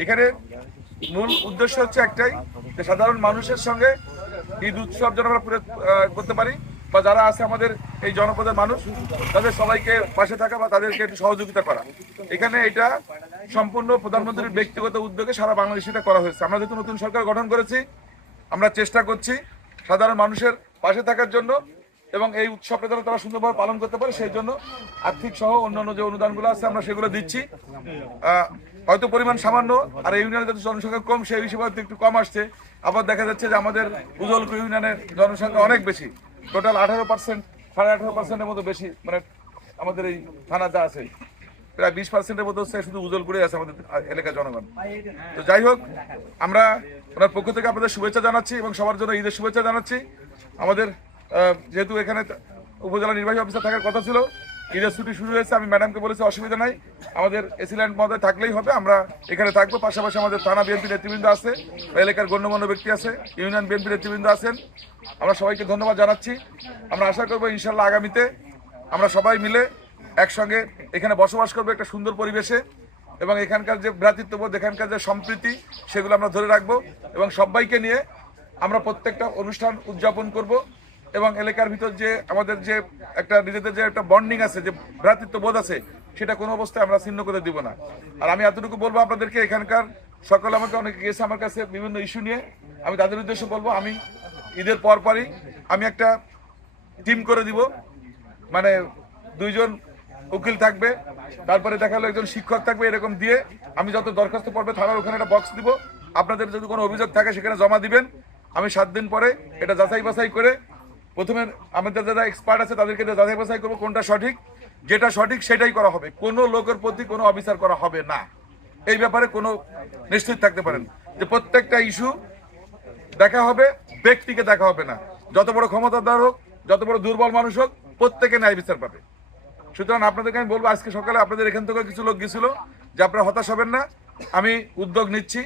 এখানে মূল উদ্দেশ্য হচ্ছে একটাই, যে সাধারণ মানুষের সঙ্গে ঈদ উৎসব যেন আমরা করতে পারি, বা যারা আছে আমাদের এই জনপদের মানুষ তাদের সবাইকে পাশে থাকা বা তাদেরকে একটু সহযোগিতা করা। এখানে এটা সম্পূর্ণ প্রধানমন্ত্রীর ব্যক্তিগত উদ্যোগে সারা বাংলাদেশে এটা করা হয়েছে। আমরা যেহেতু নতুন সরকার গঠন করেছি, আমরা চেষ্টা করছি সাধারণ মানুষের পাশে থাকার জন্য এবং এই উৎসবটা যেন তারা সুন্দরভাবে পালন করতে পারে সেই জন্য আর্থিক সহ অন্যান্য যে অনুদানগুলো আছে আমরা সেগুলো দিচ্ছি। হয়তো পরিমাণ সামান্য, আর এই ইউনিয়নের যাতে জনসংখ্যা কম সেই হিসেবে হয়তো একটু কম আসছে। আবার দেখা যাচ্ছে যে আমাদের উজলপুর ইউনিয়নের জনসংখ্যা অনেক বেশি, টোটাল 18%, 18.5%-এর মতো বেশি, মানে আমাদের এই থানা যা আছে প্রায় 20%-এর মতো হচ্ছে শুধু উজলপুরে আছে আমাদের এলাকার জনগণ। তো যাই হোক, আমরা ওনার পক্ষ থেকে আপনাদের শুভেচ্ছা জানাচ্ছি এবং সবার জন্য ঈদের শুভেচ্ছা জানাচ্ছি। আমাদের যেহেতু এখানে উপজেলা নির্বাহী অফিসার থাকার কথা ছিল, ঈদের ছুটি শুরু হয়েছে, আমি ম্যাডামকে বলেছি অসুবিধা নাই, আমাদের এসিল্যান্ড মহোদয় থাকলেই হবে, আমরা এখানে থাকবো। পাশাপাশি আমাদের থানা বিএনপি নেতৃবৃন্দ আছে, এলাকার গণ্যমান্য ব্যক্তি আছে, ইউনিয়ন বিএনপি নেতৃবৃন্দ আছেন। আমরা সবাইকে ধন্যবাদ জানাচ্ছি। আমরা আশা করবো ইনশাল্লাহ আগামীতে আমরা সবাই মিলে একসঙ্গে এখানে বসবাস করবো একটা সুন্দর পরিবেশে, এবং এখানকার যে ভ্রাতৃত্ববোধ, এখানকার যে সম্প্রীতি, সেগুলো আমরা ধরে রাখবো এবং সবাইকে নিয়ে আমরা প্রত্যেকটা অনুষ্ঠান উদযাপন করব। এবং এলাকার ভিতর যে আমাদের যে একটা নিজেদের যে একটা বন্ডিং আছে, যে ভ্রাতৃত্ববোধ আছে, সেটা কোনো অবস্থায় আমরা ছিন্ন করে দিব না। আর আমি এতটুকু বলবো আপনাদেরকে, এখানকার সকলে আমাকে অনেকে গেছে আমার কাছে বিভিন্ন ইস্যু নিয়ে, আমি তাদের উদ্দেশ্যে বলবো আমি ঈদের পরই আমি একটা টিম করে দিব, মানে 2 জন উকিল থাকবে, তারপরে দেখা গেলো 1 জন শিক্ষক থাকবে, এরকম দিয়ে আমি যত দরখাস্ত পড়বে থানার ওখানে একটা বক্স দিব, আপনাদের যদি কোনো অভিযোগ থাকে সেখানে জমা দিবেন। আমি 7 দিন পরে এটা যাচাই বাছাই করে প্রথমে আমাদের যারা এক্সপার্ট আছে তাদেরকে যাচাই বাছাই করবো কোনটা সঠিক, যেটা সঠিক সেটাই করা হবে, কোনো লোকের প্রতি কোনো অবিচার করা হবে না। এই ব্যাপারে কোনো নিশ্চিত থাকতে পারেন যে প্রত্যেকটা ইস্যু দেখা হবে, ব্যক্তিকে দেখা হবে না। যত বড় ক্ষমতাধর হোক, যত বড় দুর্বল মানুষ হোক, প্রত্যেকে ন্যায় বিচার পাবে। সুতরাং আপনাদেরকে আমি বলবো, আজকে সকালে আপনাদের এখান থেকে কিছু লোক গেছিল, যে আপনারা হতাশ হবেন না, আমি উদ্যোগ নিচ্ছি।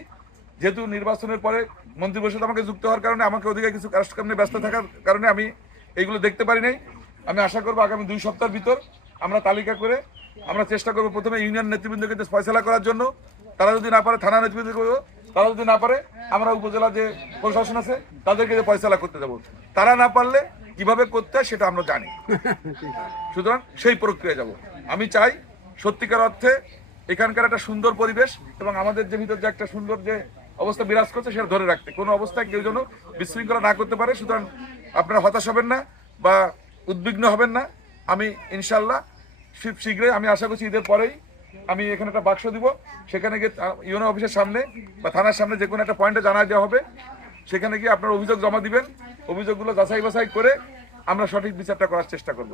যেহেতু নির্বাচনের পরে মন্ত্রিপরিষদ আমাকে যুক্ত হওয়ার কারণে, আমাকে ওদিকে কিছু কাজকর্ম নিয়ে ব্যস্ত থাকার কারণে আমি এইগুলো দেখতে পারি নাই। আমি আশা করবো আগামী 2 সপ্তাহের ভিতর আমরা তালিকা করে আমরা চেষ্টা করবো প্রথমে ইউনিয়ন নেতৃবৃন্দকে ফয়সালা করার জন্য, তারা যদি না পারে থানা নেতৃবৃন্দ করবো, তারা যদি না পারে আমরা উপজেলা যে প্রশাসন আছে তাদেরকে ফয়সালা করতে দেবো। তারা না পারলে কিভাবে করতে হয় সেটা আমরা জানি, সুতরাং সেই প্রক্রিয়া যাব। আমি চাই সত্যিকার অর্থে এখানকার একটা সুন্দর পরিবেশ এবং আমাদের যে ভিতর যে একটা সুন্দর যে অবস্থা বিরাজ করছে সেটা ধরে রাখতে, কোনো অবস্থায় কেউ যেন বিশৃঙ্খলা না করতে পারে। সুতরাং আপনারা হতাশ হবেন না বা উদ্বিগ্ন হবেন না। আমি ইনশাল্লাহ শীঘ্রই, আমি আশা করছি ঈদের পরেই আমি এখানে একটা বাক্স দিব, সেখানে গিয়ে ইউনো অফিসের সামনে বা থানার সামনে যে কোনো একটা পয়েন্টে জানা দেওয়া হবে, সেখানে গিয়ে আপনারা অভিযোগ জমা দিবেন। অভিযোগগুলো যাচাই বাছাই করে আমরা সঠিক বিচারটা করার চেষ্টা করব।